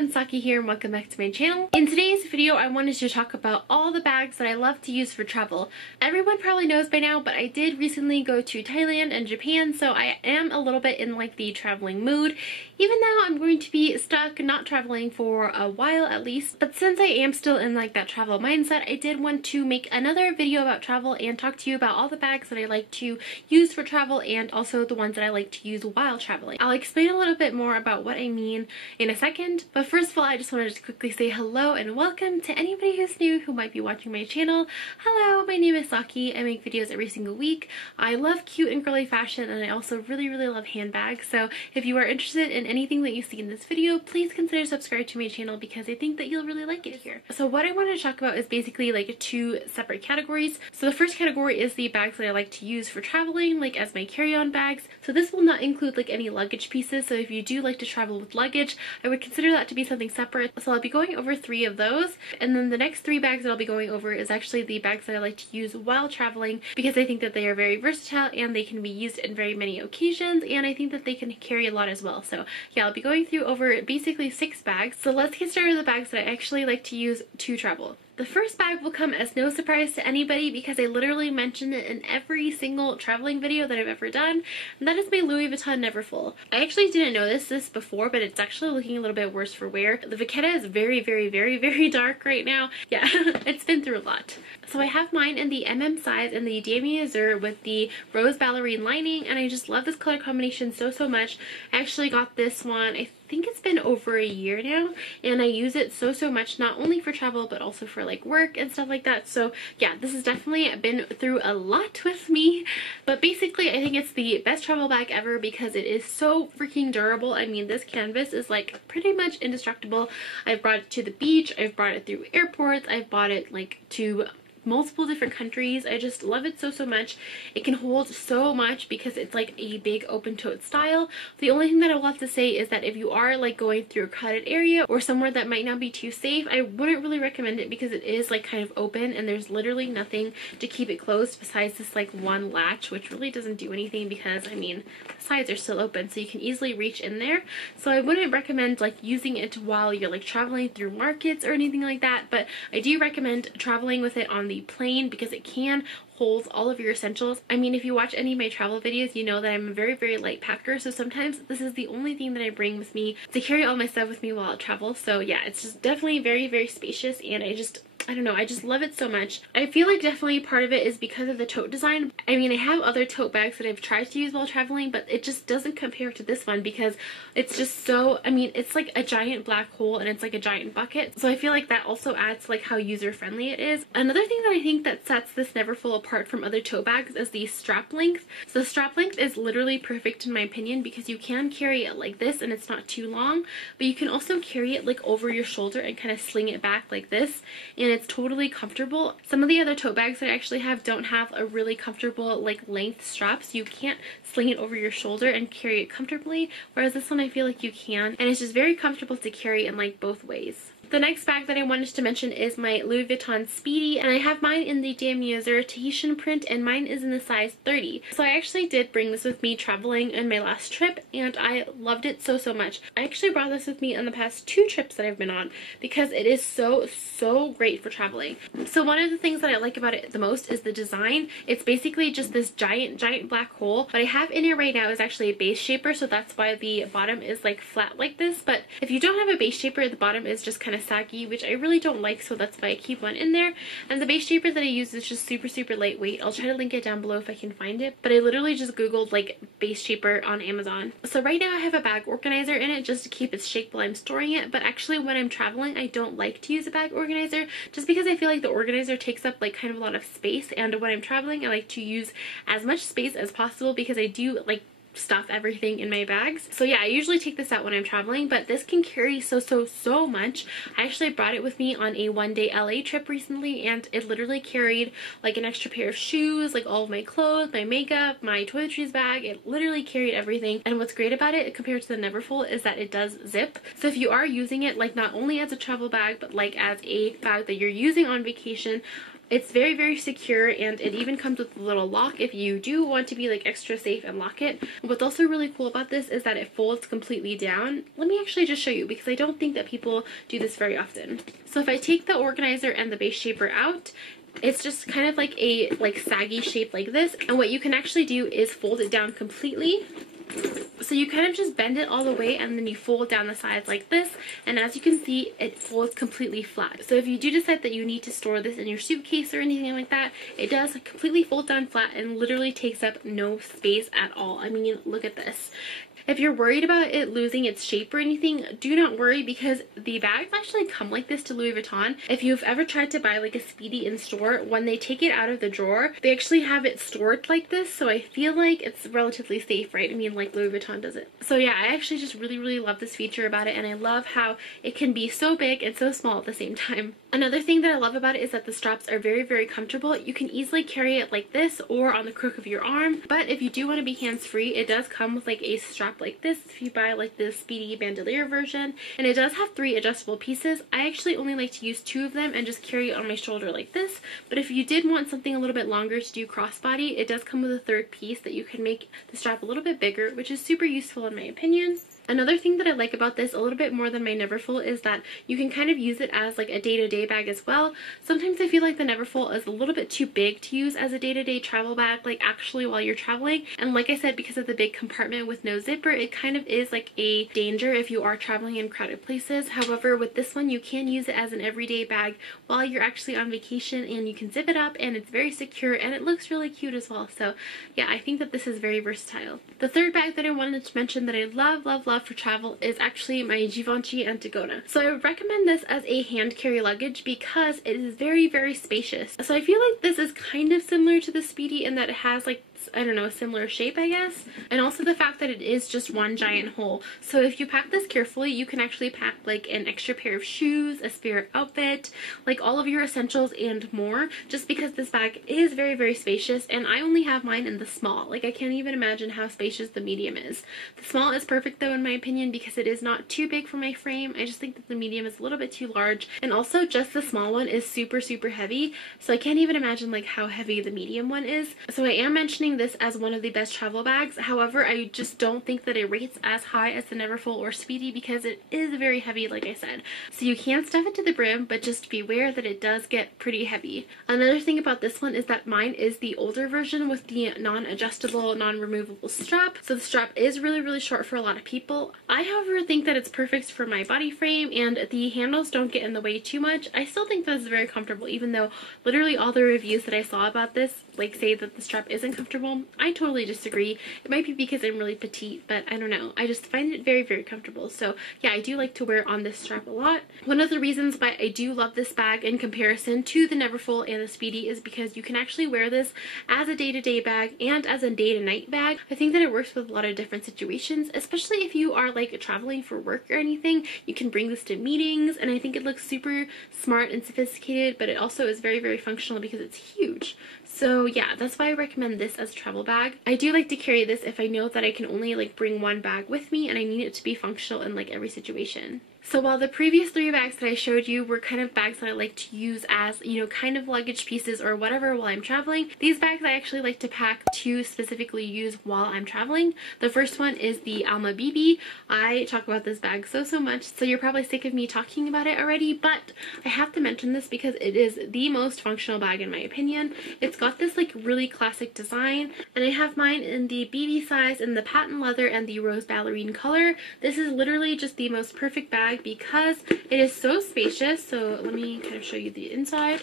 everyone, Saki here and welcome back to my channel. In today's video, I wanted to talk about all the bags that I love to use for travel. Everyone probably knows by now, but I did recently go to Thailand and Japan, so I am a little bit in like the traveling mood, even though I'm going to be stuck not traveling for a while at least. But since I am still in like that travel mindset, I did want to make another video about travel and talk to you about all the bags that I like to use for travel and also the ones that I like to use while traveling. I'll explain a little bit more about what I mean in a second, but first of all, I just wanted to quickly say hello and welcome to anybody who's new who might be watching my channel. Hello, my name is Saki. I make videos every single week. I love cute and girly fashion, and I also really love handbags, so if you are interested in anything that you see in this video, please consider subscribing to my channel because I think that you'll really like it here. So what I wanted to talk about is basically like two separate categories. So the first category is the bags that I like to use for traveling, like as my carry-on bags. So this will not include like any luggage pieces, so if you do like to travel with luggage, I would consider that to be something separate. So I'll be going over 3 of those, and then the next 3 bags that I'll be going over is actually the bags that I like to use while traveling because I think that they are very versatile and they can be used in very many occasions, and I think that they can carry a lot as well. So yeah, I'll be going through over basically 6 bags. So let's get started with the bags that I actually like to use to travel. The first bag will come as no surprise to anybody because I literally mention it in every single traveling video that I've ever done, and that is my Louis Vuitton Neverfull. I actually didn't notice this before, but it's actually looking a little bit worse for wear. The vachetta is very dark right now. Yeah, it's been through a lot. So I have mine in the size in the Damier Azur with the rose ballerine lining, and I just love this color combination so much. I actually got this one, I think it's been over a year now, and I use it so much, not only for travel but also for like work and stuff like that. So yeah, this has definitely been through a lot with me, but basically I think it's the best travel bag ever because it is so freaking durable. I mean, this canvas is like pretty much indestructible. I've brought it to the beach, I've brought it through airports, I've bought it like to multiple different countries. I just love it so much. It can hold so much because it's like a big open tote style. The only thing that I will have to say is that if you are like going through a crowded area or somewhere that might not be too safe, I wouldn't really recommend it because it is like kind of open and there's literally nothing to keep it closed besides this like one latch, which really doesn't do anything because I mean the sides are still open, so you can easily reach in there. So I wouldn't recommend like using it while you're like traveling through markets or anything like that, but I do recommend traveling with it on the plane because it can hold all of your essentials. I mean, if you watch any of my travel videos, you know that I'm a very light packer, so sometimes this is the only thing that I bring with me to carry all my stuff with me while I travel. So yeah, it's just definitely very spacious, and I don't know, I just love it so much. I feel like definitely part of it is because of the tote design. I mean, I have other tote bags that I've tried to use while traveling, but it just doesn't compare to this one because it's just so, I mean, it's like a giant black hole and it's like a giant bucket. So I feel like that also adds to like how user-friendly it is. Another thing that I think that sets this Neverfull apart from other tote bags is the strap length. So the strap length is literally perfect in my opinion because you can carry it like this and it's not too long, but you can also carry it like over your shoulder and kind of sling it back like this, and it's totally comfortable. Some of the other tote bags that I actually have don't have a really comfortable like length strap, so you can't sling it over your shoulder and carry it comfortably, whereas this one I feel like you can, and it's just very comfortable to carry in like both ways. The next bag that I wanted to mention is my Louis Vuitton Speedy, and I have mine in the Damier Azur Tahitian print, and mine is in the size 30. So I actually did bring this with me traveling in my last trip, and I loved it so much. I actually brought this with me on the past 2 trips that I've been on because it is so great for traveling. So one of the things that I like about it the most is the design. It's basically just this giant black hole. What I have in here right now is actually a base shaper, so that's why the bottom is like flat like this, but if you don't have a base shaper, the bottom is just kind of saggy, which I really don't like, so that's why I keep one in there. And the base shaper that I use is just super lightweight. I'll try to link it down below if I can find it, but I literally just googled like base shaper on Amazon. So right now I have a bag organizer in it just to keep its shape while I'm storing it, but actually when I'm traveling I don't like to use a bag organizer just because I feel like the organizer takes up like kind of a lot of space, and when I'm traveling I like to use as much space as possible because I do like stuff everything in my bags. So yeah, I usually take this out when I'm traveling, but this can carry so much. I actually brought it with me on a one-day LA trip recently, and it literally carried like an extra pair of shoes, like all of my clothes, my makeup, my toiletries bag. It literally carried everything, and what's great about it compared to the Neverfull is that it does zip. So if you are using it like not only as a travel bag but like as a bag that you're using on vacation, It's very, very secure, and it even comes with a little lock if you do want to be like extra safe and lock it. What's also really cool about this is that it folds completely down. Let me actually just show you, because I don't think that people do this very often. So if I take the organizer and the base shaper out, it's just kind of like a saggy shape like this, and what you can actually do is fold it down completely. So you kind of just bend it all the way, and then you fold down the sides like this, and as you can see, it folds completely flat. So if you do decide that you need to store this in your suitcase or anything like that, it does completely fold down flat and literally takes up no space at all. I mean, look at this. If you're worried about it losing its shape or anything, do not worry, because the bags actually come like this to Louis Vuitton. If you've ever tried to buy like a Speedy in store, when they take it out of the drawer, they actually have it stored like this, so I feel like it's relatively safe, right? I mean, like Louis Vuitton does it. So yeah, I actually just really, really love this feature about it, and I love how it can be so big and so small at the same time. Another thing that I love about it is that the straps are very, very comfortable. You can easily carry it like this or on the crook of your arm, but if you do want to be hands-free, it does come with like a strap like this if you buy like the Speedy bandolier version, and it does have 3 adjustable pieces. I actually only like to use 2 of them and just carry it on my shoulder like this, but if you did want something a little bit longer to do crossbody, it does come with a 3rd piece that you can make the strap a little bit bigger, which is super useful in my opinion. Another thing that I like about this a little bit more than my Neverfull is that you can kind of use it as like a day-to-day bag as well. Sometimes I feel like the Neverfull is a little bit too big to use as a day-to-day travel bag, like actually while you're traveling. And like I said, because of the big compartment with no zipper, it kind of is like a danger if you are traveling in crowded places. However, with this one, you can use it as an everyday bag while you're actually on vacation, and you can zip it up, and it's very secure, and it looks really cute as well. So yeah, I think that this is very versatile. The third bag that I wanted to mention that I love, love, love for travel is actually my Givenchy Antigona. So I would recommend this as a hand carry luggage because it is very, very spacious. So I feel like this is kind of similar to the Speedy in that it has like, I don't know, a similar shape, I guess, and also the fact that it is just one giant hole. So if you pack this carefully, you can actually pack like an extra pair of shoes, a spare outfit, like all of your essentials and more, just because this bag is very, very spacious. And I only have mine in the small. Like, I can't even imagine how spacious the medium is. The small is perfect though in my opinion, because it is not too big for my frame. I just think that the medium is a little bit too large, and also just the small one is super, super heavy, so I can't even imagine like how heavy the medium one is. So I am mentioning this as one of the best travel bags. However, I just don't think that it rates as high as the Neverfull or Speedy because it is very heavy, like I said. So you can stuff it to the brim, but just beware that it does get pretty heavy. Another thing about this one is that mine is the older version with the non-adjustable, non-removable strap. So the strap is really, really short for a lot of people. I, however, think that it's perfect for my body frame, and the handles don't get in the way too much. I still think that it's very comfortable, even though literally all the reviews that I saw about this like say that the strap isn't comfortable. I totally disagree. It might be because I'm really petite, but I don't know. I just find it very, very comfortable. So yeah, I do like to wear on this strap a lot. One of the reasons why I do love this bag in comparison to the Neverfull and the Speedy is because you can actually wear this as a day-to-day bag and as a day-to-night bag. I think that it works with a lot of different situations, especially if you are like traveling for work or anything. You can bring this to meetings, and I think it looks super smart and sophisticated, but it also is very, very functional because it's huge. So yeah, that's why I recommend this as a travel bag. I do like to carry this if I know that I can only like bring one bag with me and I need it to be functional in like every situation. So while the previous 3 bags that I showed you were kind of bags that I like to use as, you know, kind of luggage pieces or whatever while I'm traveling, these bags I actually like to pack to specifically use while I'm traveling. The first one is the Alma BB. I talk about this bag so much, so you're probably sick of me talking about it already, but I have to mention this because it is the most functional bag in my opinion. It's got this like really classic design, and I have mine in the BB size in the patent leather and the rose ballerine color. This is literally just the most perfect bag because it is so spacious. So let me kind of show you the inside.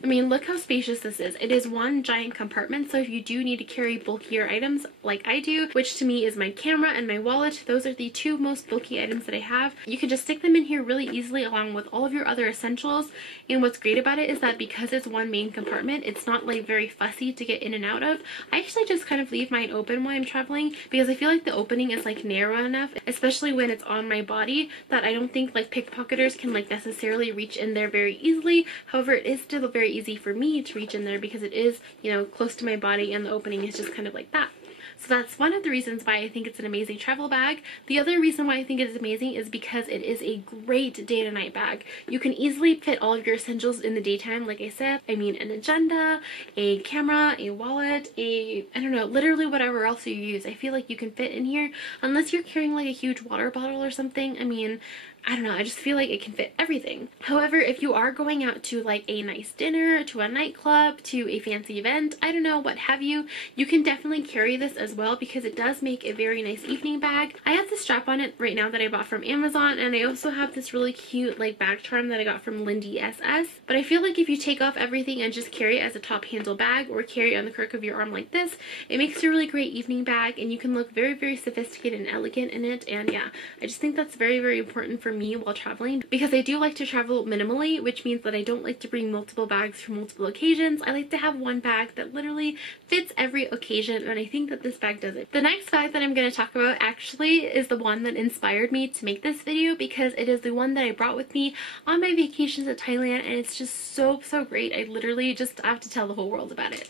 I mean, look how spacious this is. It is one giant compartment, so if you do need to carry bulkier items like I do, which to me is my camera and my wallet, those are the 2 most bulky items that I have, you can just stick them in here really easily along with all of your other essentials. And what's great about it is that because it's one main compartment, it's not like very fussy to get in and out of. I actually just kind of leave mine open while I'm traveling because I feel like the opening is like narrow enough, especially when it's on my body, that I don't think like pickpocketers can like necessarily reach in there very easily. However, it is still very easy for me to reach in there because it is, you know, close to my body and the opening is just kind of like that. So that's one of the reasons why I think it's an amazing travel bag. The other reason why I think it is amazing is because it is a great day to night bag. You can easily fit all of your essentials in the daytime, like I said. I mean, an agenda, a camera, a wallet, I don't know, literally whatever else you use. I feel like you can fit in here, unless you're carrying like a huge water bottle or something. I mean, I don't know, I just feel like it can fit everything. However, if you are going out to like a nice dinner, to a nightclub, to a fancy event, I don't know, what have you, you can definitely carry this as well because it does make a very nice evening bag. I have the strap on it right now that I bought from Amazon, and I also have this really cute like bag charm that I got from Lindy SS. But I feel like if you take off everything and just carry it as a top handle bag or carry it on the crook of your arm like this, it makes a really great evening bag and you can look very, very sophisticated and elegant in it. And yeah, I just think that's very, very important for me while traveling, because I do like to travel minimally, which means that I don't like to bring multiple bags for multiple occasions. I like to have one bag that literally fits every occasion, and I think that this bag does it. The next bag that I'm going to talk about actually is the one that inspired me to make this video, because it is the one that I brought with me on my vacations to Thailand, and it's just so great. I literally just have to tell the whole world about it.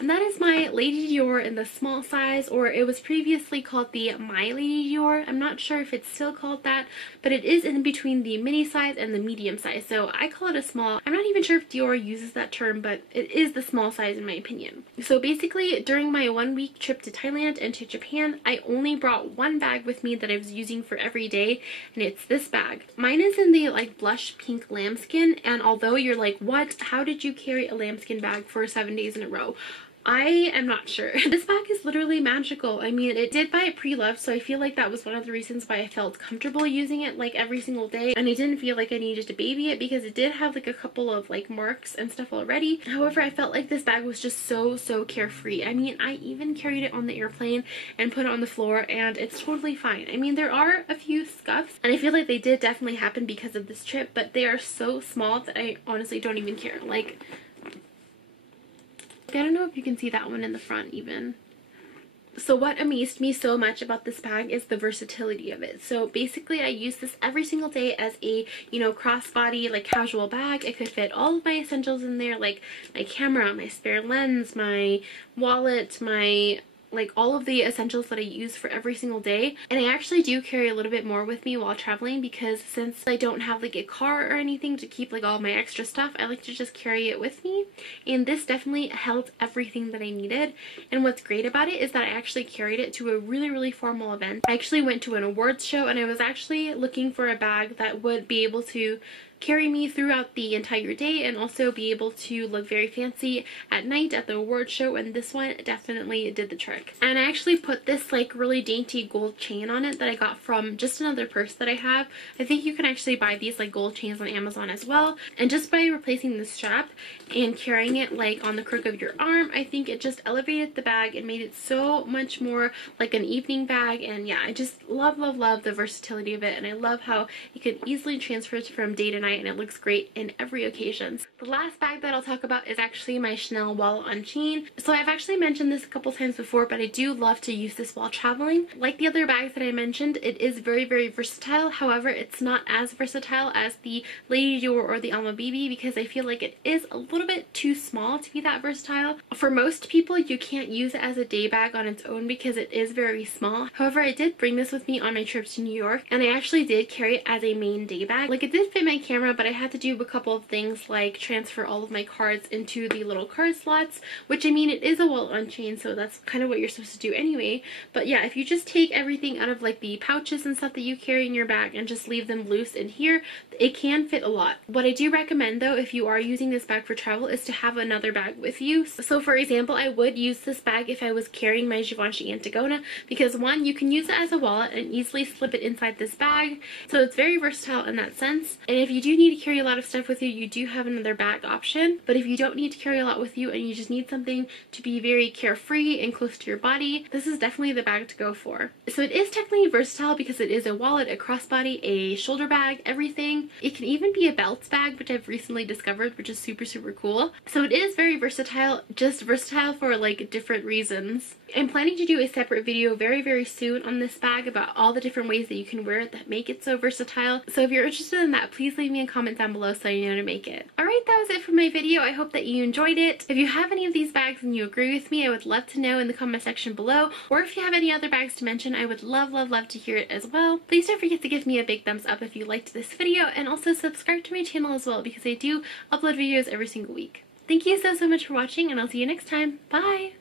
And that is my Lady Dior in the small size, or it was previously called the My Lady Dior. I'm not sure if it's still called that, but it is in between the mini size and the medium size, so I call it a small. I'm not even sure if Dior uses that term, but it is the small size in my opinion. So basically, during my 1-week trip to Thailand and to Japan, I only brought one bag with me that I was using for every day, and it's this bag. Mine is in the like blush pink lambskin, and although you're like, what? How did you carry a lambskin bag for 7 days in a row? I am not sure. This bag is literally magical. I mean, it did buy it pre-loved, so I feel like that was one of the reasons why I felt comfortable using it like every single day, and I didn't feel like I needed to baby it because it did have like a couple of like marks and stuff already. However, I felt like this bag was just so carefree. I mean, I even carried it on the airplane and put it on the floor, and it's totally fine. I mean, there are a few scuffs, and I feel like they did definitely happen because of this trip, but they are so small that I honestly don't even care. Like, I don't know if you can see that one in the front even. So what amazed me so much about this bag is the versatility of it. So basically I use this every single day as a, you know, crossbody like casual bag. It could fit all of my essentials in there, like my camera, my spare lens, my wallet, my like all of the essentials that I use for every single day. And I actually do carry a little bit more with me while traveling, because since I don't have like a car or anything to keep like all my extra stuff, I like to just carry it with me. And this definitely held everything that I needed. And what's great about it is that I actually carried it to a really formal event. I actually went to an awards show, and I was actually looking for a bag that would be able to carry me throughout the entire day and also be able to look very fancy at night at the award show, and this one definitely did the trick. And I actually put this like really dainty gold chain on it that I got from just another purse that I have. I think you can actually buy these like gold chains on Amazon as well, and just by replacing the strap and carrying it like on the crook of your arm, I think it just elevated the bag and made it so much more like an evening bag. And yeah, I just love the versatility of it, and I love how you can easily transfer it from day to night and it looks great in every occasion. The last bag that I'll talk about is actually my Chanel wallet on chain. So I've actually mentioned this a couple times before, but I do love to use this while traveling. Like the other bags that I mentioned, it is very versatile. However, it's not as versatile as the Lady Dior or the Alma because I feel like it is a little bit too small to be that versatile. For most people, you can't use it as a day bag on its own because it is very small. However, I did bring this with me on my trip to New York, and I actually did carry it as a main day bag. Like, it did fit my camera, but I had to do a couple of things like transfer all of my cards into the little card slots, which, I mean, it is a wallet on chain, so that's kind of what you're supposed to do anyway. But yeah, if you just take everything out of like the pouches and stuff that you carry in your bag and just leave them loose in here, it can fit a lot. What I do recommend though, if you are using this bag for travel, is to have another bag with you. So for example, I would use this bag if I was carrying my Givenchy Antigona, because one, you can use it as a wallet and easily slip it inside this bag, so it's very versatile in that sense. And if you do need to carry a lot of stuff with you, you do have another bag option. But if you don't need to carry a lot with you and you just need something to be very carefree and close to your body, this is definitely the bag to go for. So it is technically versatile because it is a wallet, a crossbody, a shoulder bag, everything. It can even be a belt bag, which I've recently discovered, which is super cool. So it is very versatile, just versatile for like different reasons. I'm planning to do a separate video very soon on this bag about all the different ways that you can wear it that make it so versatile. So if you're interested in that, please leave me me a comment down below so you know to make it. Alright, that was it for my video. I hope that you enjoyed it. If you have any of these bags and you agree with me, I would love to know in the comment section below. Or if you have any other bags to mention, I would love to hear it as well. Please don't forget to give me a big thumbs up if you liked this video, and also subscribe to my channel as well because I do upload videos every single week. Thank you so much for watching, and I'll see you next time. Bye!